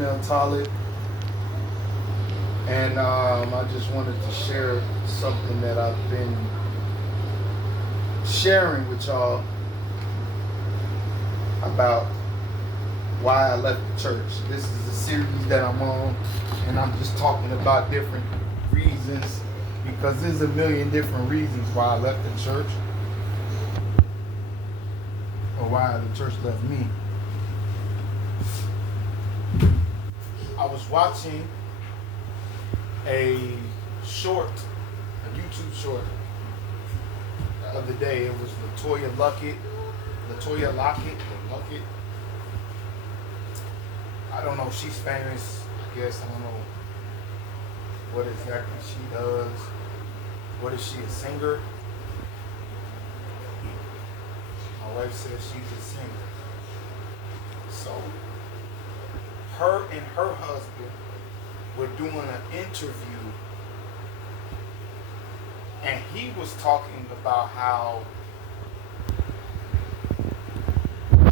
Ishmael Talib, and I just wanted to share something that I've been sharing with y'all about why I left the church. This is a series that I'm on, and I'm just talking about different reasons because there's a million different reasons why I left the church or why the church left me. I was watching a YouTube short the other day. It was Latoya Luckett. I don't know if she's famous. I guess I don't know what exactly she does. What is she, a singer? My wife says she's a singer. So her and her husband were doing an interview, and he was talking about how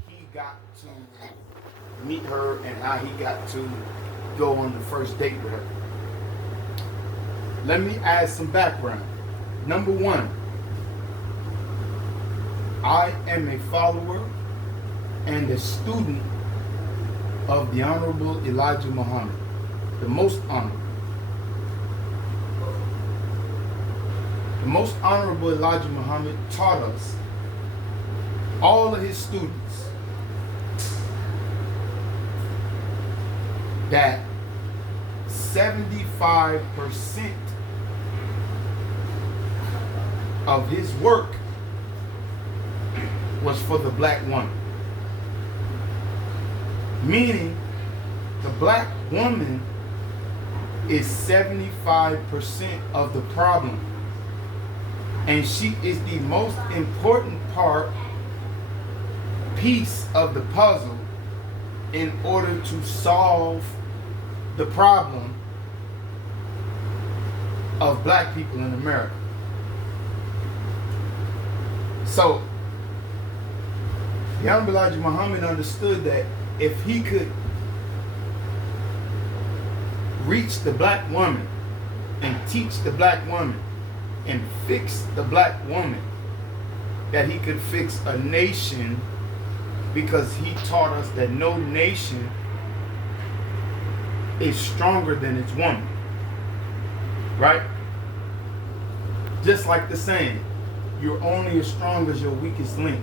he got to meet her and how he got to go on the first date with her. Let me add some background. Number one, I am a follower and a student of the Honorable Elijah Muhammad, the most honorable. The most honorable Elijah Muhammad taught us, all of his students, that 75% of his work was for the black woman. Meaning, the black woman is 75% of the problem. And she is the most important piece of the puzzle in order to solve the problem of black people in America. So, the Honorable Elijah Muhammad understood that if he could reach the black woman and teach the black woman and fix the black woman, that he could fix a nation, because he taught us that no nation is stronger than its woman. Right? Just like the saying, you're only as strong as your weakest link.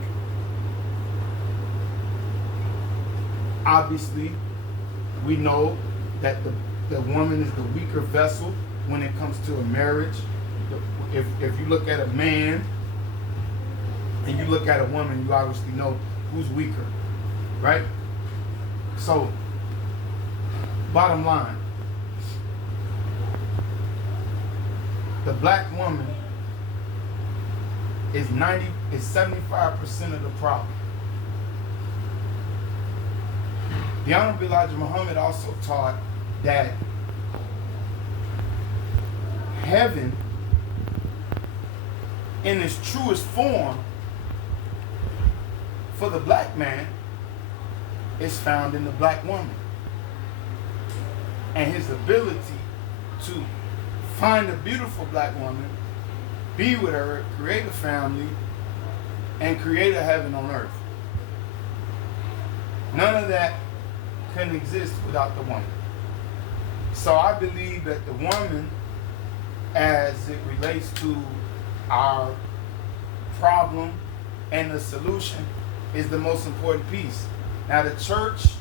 Obviously, we know that the woman is the weaker vessel when it comes to a marriage. If you look at a man and you look at a woman, you obviously know who's weaker, right? So, bottom line, the black woman is 75% of the problem. The Honorable Elijah Muhammad also taught that heaven, in its truest form, for the black man, is found in the black woman. And his ability to find a beautiful black woman, be with her, create a family, and create a heaven on earth. None of that can exist without the woman. So I believe that the woman, as it relates to our problem and the solution, is the most important piece. Now, the church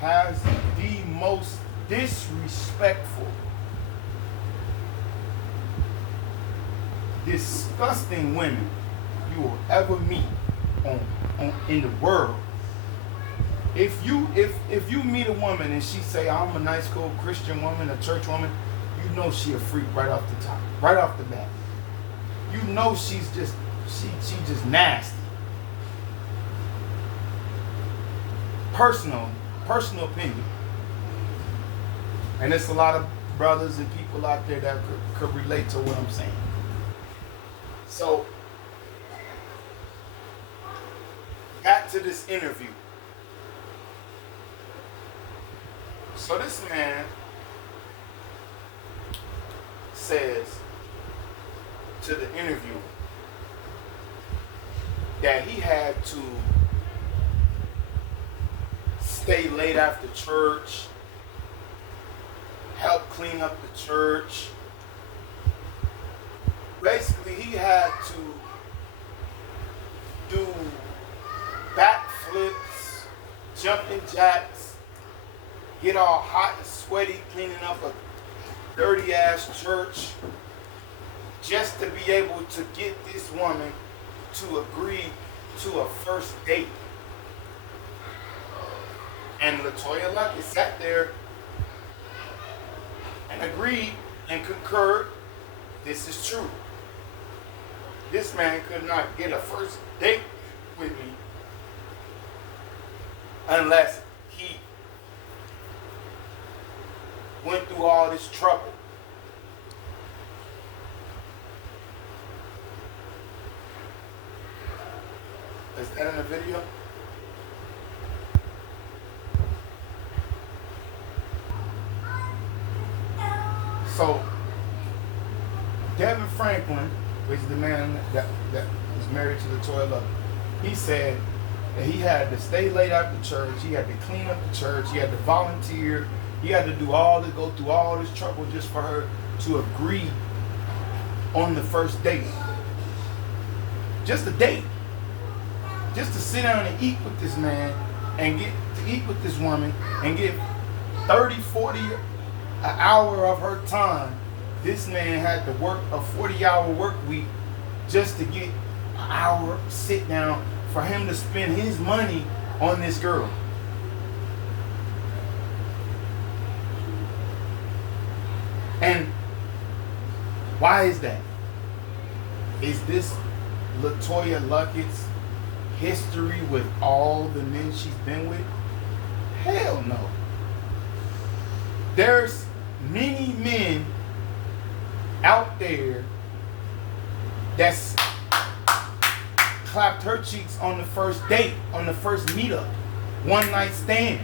has the most disrespectful, disgusting women you will ever meet in the world. If you meet a woman and she say, I'm a nice, cool Christian woman, a church woman, you know she a freak right off the top, right off the bat. You know she's just nasty. Personal opinion. And there's a lot of brothers and people out there that could relate to what I'm saying. So, back to this interview. So this man says to the interviewer that he had to stay late after church, help clean up the church. Basically, he had to do backflips, jumping jacks, get all hot and sweaty cleaning up a dirty ass church just to be able to get this woman to agree to a first date. And LeToya Luckett sat there and agreed and concurred. This is true. This man could not get a first date with me unless he went through all this trouble. Is that in the video? So, Devin Franklin, which is the man that is married to LeToya Luckett, he said that he had to stay late after church, he had to clean up the church, he had to volunteer, he had to do all this, go through all this trouble just for her to agree on the first date. Just a date. Just to sit down and eat with this man and get to eat with this woman and give 30, 40 an hour of her time. This man had to work a 40-hour work week just to get an hour sit down for him to spend his money on this girl. And why is that? Is this LeToya Luckett's history with all the men she's been with? Hell no. There's many men out there that's clapped her cheeks on the first date, on the first meetup, one night stand.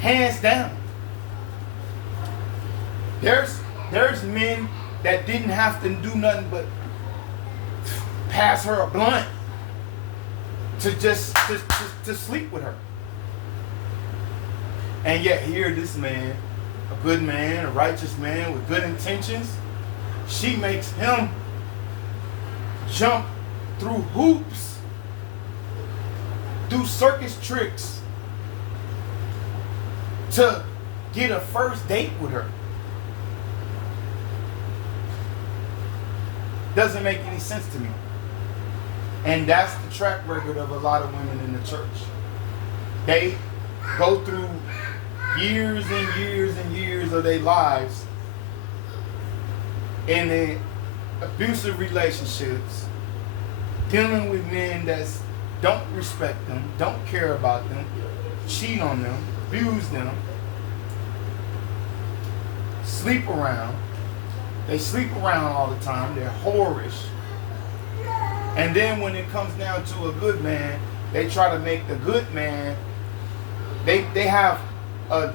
Hands down. There's men that didn't have to do nothing but pass her a blunt to just to sleep with her. And yet here this man, a good man, a righteous man with good intentions, she makes him jump through hoops, do circus tricks to get a first date with her. Doesn't make any sense to me. And that's the track record of a lot of women in the church. They go through years and years and years of their lives in the abusive relationships, dealing with men that don't respect them, don't care about them, cheat on them, abuse them, sleep around. They sleep around all the time. They're whorish. And then when it comes down to a good man, they try to make the good man, they have a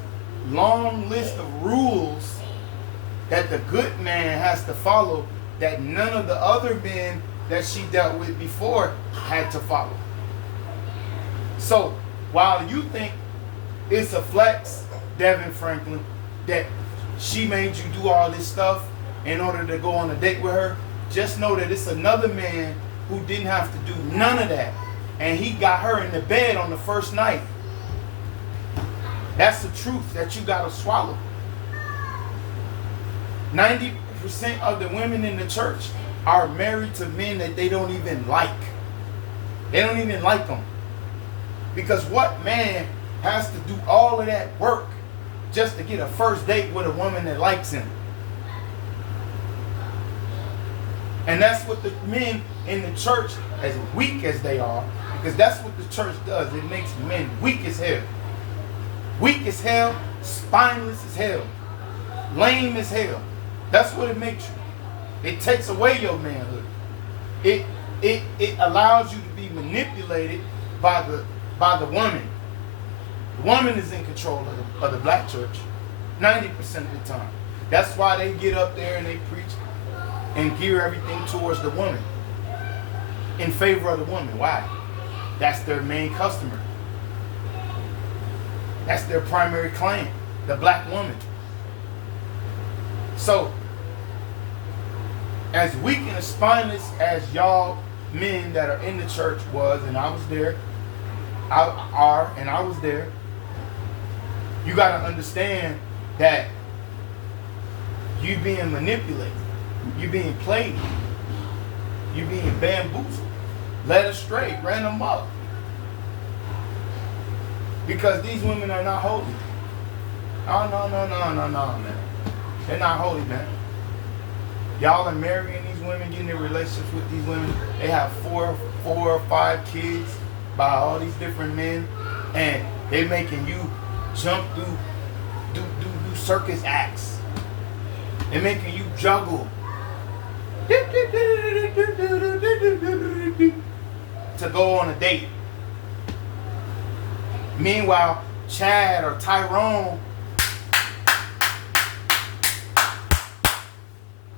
long list of rules that the good man has to follow that none of the other men that she dealt with before had to follow. So while you think it's a flex, Devin Franklin, that she made you do all this stuff in order to go on a date with her, just know that it's another man who didn't have to do none of that. And he got her in the bed on the first night. That's the truth that you got to swallow. 90% of the women in the church are married to men that they don't even like. They don't even like them. Because what man has to do all of that work just to get a first date with a woman that likes him? And that's what the men in the church, as weak as they are, because that's what the church does. It makes men weak as hell. Weak as hell, spineless as hell, lame as hell. That's what it makes you. It takes away your manhood. It allows you to be manipulated by the woman. The woman is in control of the black church 90% of the time. That's why they get up there and they preach and gear everything towards the woman, in favor of the woman. Why? That's their main customer. That's their primary client, the black woman. So, as weak and as spineless as y'all men that are in the church was, and I was there, I was there, you got to understand that you being manipulated, you being played, you being bamboozled, led astray, ran amok. Because these women are not holy. Oh, no, man. They're not holy, man. Y'all are marrying these women, getting in relationships with these women. They have four or five kids by all these different men, and they making you jump through, do circus acts. They're making you juggle to go on a date. Meanwhile, Chad or Tyrone,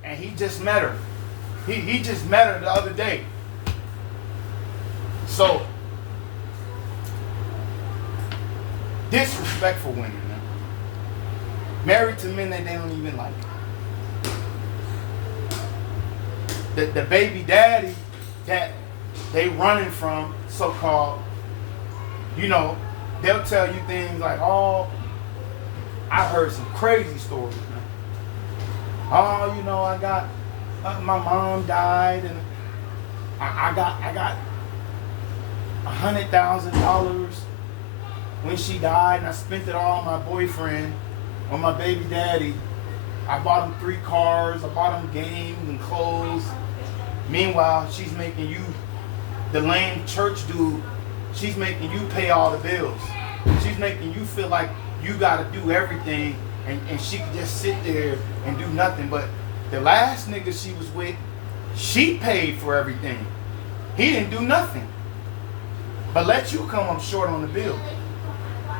and he just met her. He just met her the other day. So, disrespectful women, man. Married to men that they don't even like. The baby daddy that they running from, so-called, you know, they'll tell you things like, oh, I heard some crazy stories, man. Oh, you know, I got, my mom died, and I got $100,000 when she died, and I spent it all on my boyfriend, on my baby daddy. I bought him 3 cars, I bought him games and clothes. Meanwhile, she's making you, the lame church dude, she's making you pay all the bills. She's making you feel like you got to do everything, and she can just sit there and do nothing. But the last nigga she was with, she paid for everything. He didn't do nothing but let you come up short on the bill.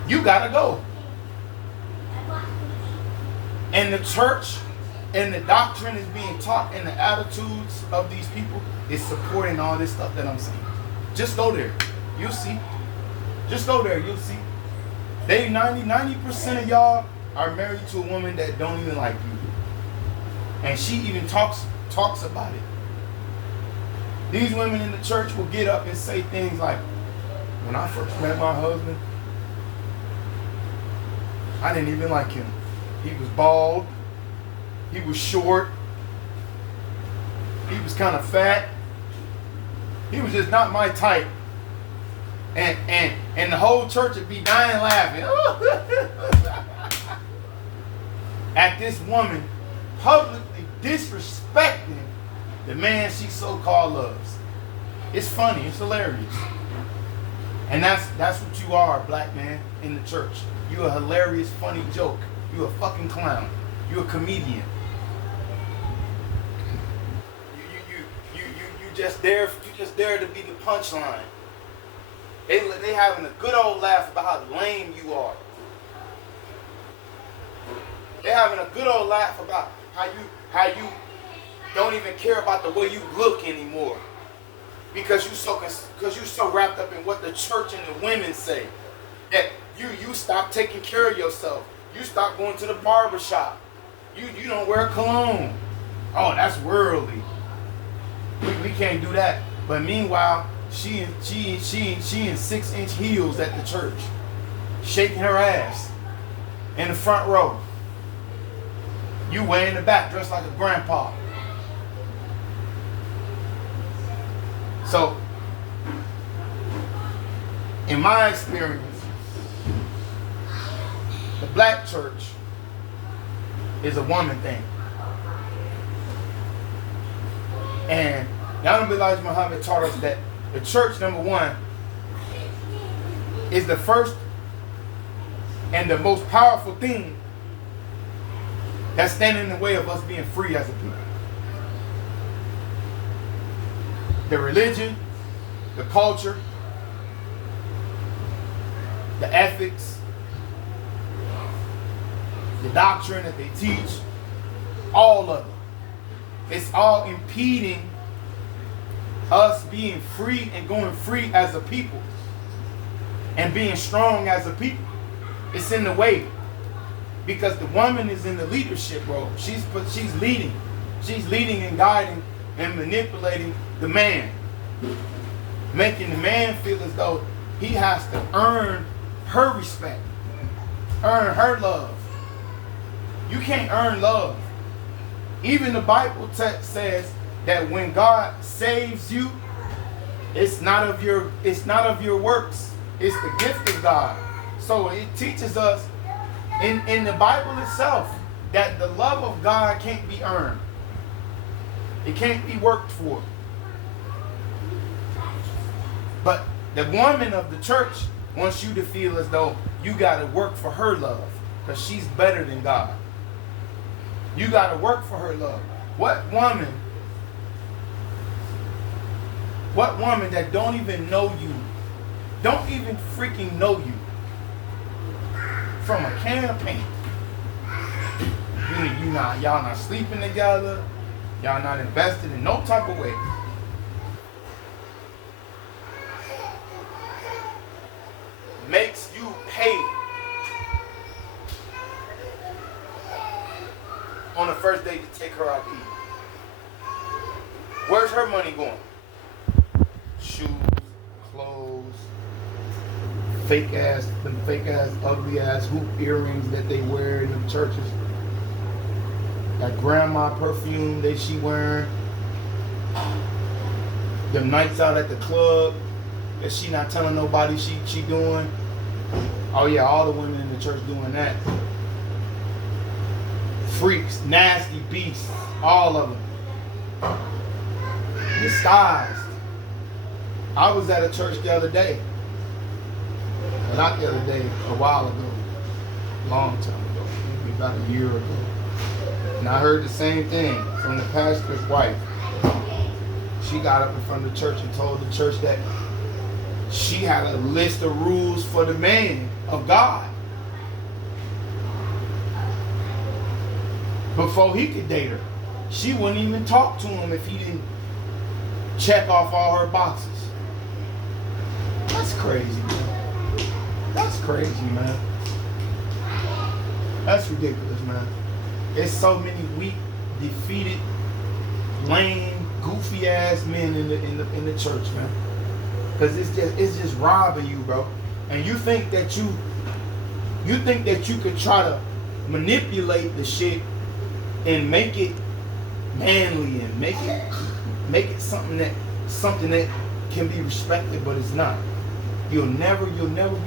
You got to go. And the church and the doctrine is being taught, and the attitudes of these people is supporting all this stuff that I'm saying. Just go there. You'll see. Just go there. You'll see. They 90% of y'all are married to a woman that don't even like you. And she even talks about it. These women in the church will get up and say things like, when I first met my husband, I didn't even like him. He was bald. He was short. He was kind of fat. He was just not my type. And the whole church would be dying laughing at this woman publicly disrespecting the man she so-called loves. It's funny. It's hilarious. And that's what you are, black man, in the church. You a hilarious, funny joke. You a fucking clown. You a comedian. You just there to be the punchline. They having a good old laugh about how lame you are. They having a good old laugh about how you don't even care about the way you look anymore. Because you so wrapped up in what the church and the women say that you stop taking care of yourself. You stop going to the barber shop. You don't wear cologne. Oh, that's worldly. We can't do that. But meanwhile, she in 6-inch heels at the church, shaking her ass in the front row. You way in the back, dressed like a grandpa. So, in my experience, the black church is a woman thing. And Yahweh Elijah Muhammad taught us that the church, number one, is the first and the most powerful thing that's standing in the way of us being free as a people. The religion, the culture, the ethics, the doctrine that they teach, all of it. It's all impeding us being free and going free as a people and being strong as a people. It's in the way because the woman is in the leadership role. She's leading. She's leading and guiding and manipulating the man, making the man feel as though he has to earn her respect, earn her love. You can't earn love. Even the Bible says that when God saves you, it's not of your works. It's the gift of God. So it teaches us in the Bible itself that the love of God can't be earned. It can't be worked for. But the woman of the church wants you to feel as though you got to work for her love because she's better than God. You got to work for her love. What woman that don't even know you, don't even freaking know you, from a can of paint, y'all not sleeping together, y'all not invested in no type of way, makes you pay on the first date to take her out to eat. Where's her money going? Shoes, clothes, fake ass, ugly ass hoop earrings that they wear in the churches. That grandma perfume that she wearing. Them nights out at the club that she not telling nobody she doing. Oh yeah, all the women in the church doing that. Freaks, nasty beasts, all of them. Disguised. I was at a church the other day. Not the other day, a while ago. Long time ago. Maybe about a year ago. And I heard the same thing from the pastor's wife. She got up in front of the church and told the church that she had a list of rules for the man of God before he could date her. She wouldn't even talk to him if he didn't check off all her boxes. That's crazy, man. That's crazy, man. That's ridiculous, man. There's so many weak, defeated, lame, goofy ass men in the church, man. Because it's just robbing you, bro. And you think that you could try to manipulate the shit and make it manly and make it something that can be respected, but it's not. You'll never be